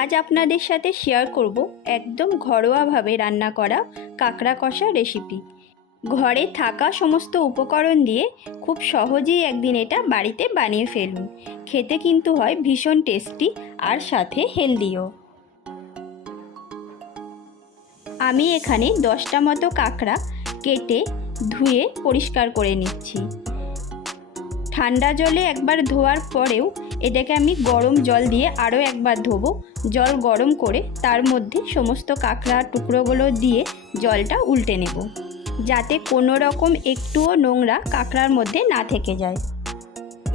আজ আপনাদের সাথে শেয়ার করব একদম ঘরোয়াভাবে রান্না করা কাঁকড়া কষা রেসিপি। ঘরে থাকা সমস্ত উপকরণ দিয়ে খুব সহজেই একদিন এটা বাড়িতে বানিয়ে ফেলুন। খেতে কিন্তু হয় ভীষণ টেস্টি আর সাথে হেলদিও। আমি এখানে 10টা মতো কাঁকড়া কেটে ধুয়ে পরিষ্কার করে নিচ্ছি। ঠান্ডা জলে একবার ধোয়ার পরেও এটাকে আমি গরম জল দিয়ে আরও একবার ধোবো। জল গরম করে তার মধ্যে সমস্ত কাঁকড়া টুকরোগুলো দিয়ে জলটা উল্টে নেব, যাতে কোনো রকম একটুও নোংরা কাঁকড়ার মধ্যে না থেকে যায়।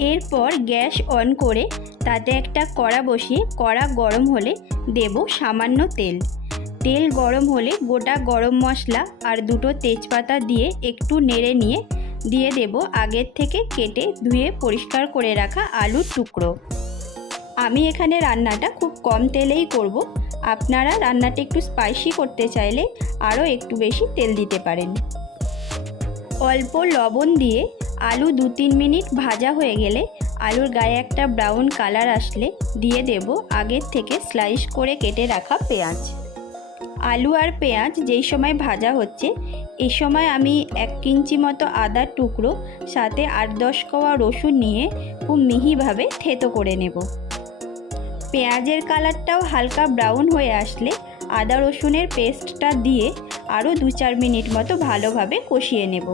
এরপর গ্যাস অন করে তাতে একটা কড়া বসিয়ে কড়া গরম হলে দেব সামান্য তেল। তেল গরম হলে গোটা গরম মশলা আর 2টো তেজপাতা দিয়ে একটু নেড়ে নিয়ে দিয়ে দেব আগের থেকে কেটে ধুয়ে পরিষ্কার করে রাখা আলুর টুকরো। আমি এখানে রান্নাটা খুব কম তেলেই করব। আপনারা রান্নাটা একটু স্পাইসি করতে চাইলে আরও একটু বেশি তেল দিতে পারেন। অল্প লবণ দিয়ে আলু 2-3 মিনিট ভাজা হয়ে গেলে আলুর গায়ে একটা ব্রাউন কালার আসলে দিয়ে দেব আগের থেকে স্লাইস করে কেটে রাখা পেঁয়াজ। আলু আর পেঁয়াজ যেই সময় ভাজা হচ্ছে এই সময় আমি 1 ইঞ্চি মতো আদার টুকরো সাথে 8-10 কোয়া রসুন নিয়ে খুব মিহিভাবে থেতো করে নেব। পেঁয়াজের কালারটাও হালকা ব্রাউন হয়ে আসলে আদা রসুনের পেস্টটা দিয়ে আরও 2-4 মিনিট মতো ভালোভাবে কষিয়ে নেব।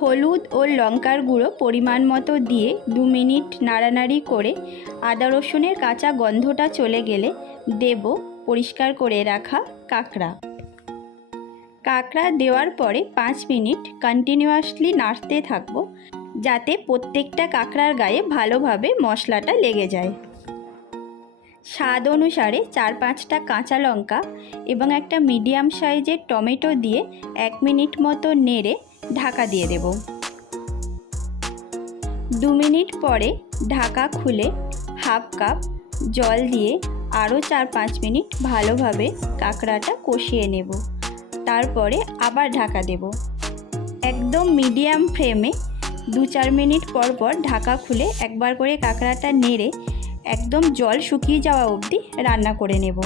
হলুদ ও লঙ্কার গুঁড়ো পরিমাণ মতো দিয়ে 2 মিনিট নাড়ানাড়ি করে আদা রসুনের কাঁচা গন্ধটা চলে গেলে দেব পরিষ্কার করে রাখা কাঁকড়া দেওয়ার পরে 5 মিনিট কন্টিনিউয়াসলি নাড়তে থাকবো, যাতে প্রত্যেকটা কাঁকড়ার গায়ে ভালোভাবে মশলাটা লেগে যায়। স্বাদ অনুসারে 4-5টা কাঁচা লঙ্কা এবং একটা মিডিয়াম সাইজের টমেটো দিয়ে 1 মিনিট মতো নেড়ে ঢাকা দিয়ে দেব। 2 মিনিট পরে ঢাকা খুলে 1/2 কাপ জল দিয়ে আরও 4-5 মিনিট ভালোভাবে কাঁকড়াটা কষিয়ে নেব। তারপরে আবার ঢাকা দেব। একদম মিডিয়াম ফ্লেমে 2-4 মিনিট পর পর ঢাকা খুলে একবার করে কাঁকড়াটা নেড়ে একদম জল শুকিয়ে যাওয়া অবধি রান্না করে নেব।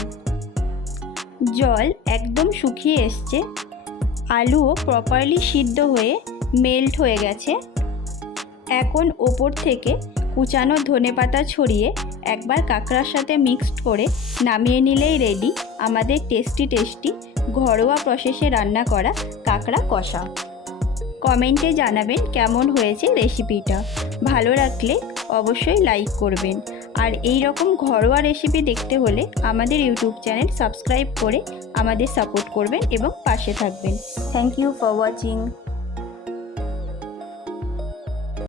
জল একদম শুকিয়ে এসছে, আলুও প্রপারলি সিদ্ধ হয়ে মেল্ট হয়ে গেছে। এখন ওপর থেকে কুচানো ধনেপাতা ছড়িয়ে একবার কাঁকড়ার সাথে মিক্সড করে নামিয়ে নিলেই রেডি আমাদের টেস্টি ঘরোয়া প্রসেসে রান্না করা কাঁকড়া কষা। কমেন্টে জানাবেন কেমন হয়েছে রেসিপিটা। ভালো লাগলে অবশ্যই লাইক করবেন। আর এই রকম ঘরোয়া রেসিপি দেখতে হলে আমাদের ইউটিউব চ্যানেল সাবস্ক্রাইব করে আমাদের সাপোর্ট করবেন এবং পাশে থাকবেন। Thank you for watching.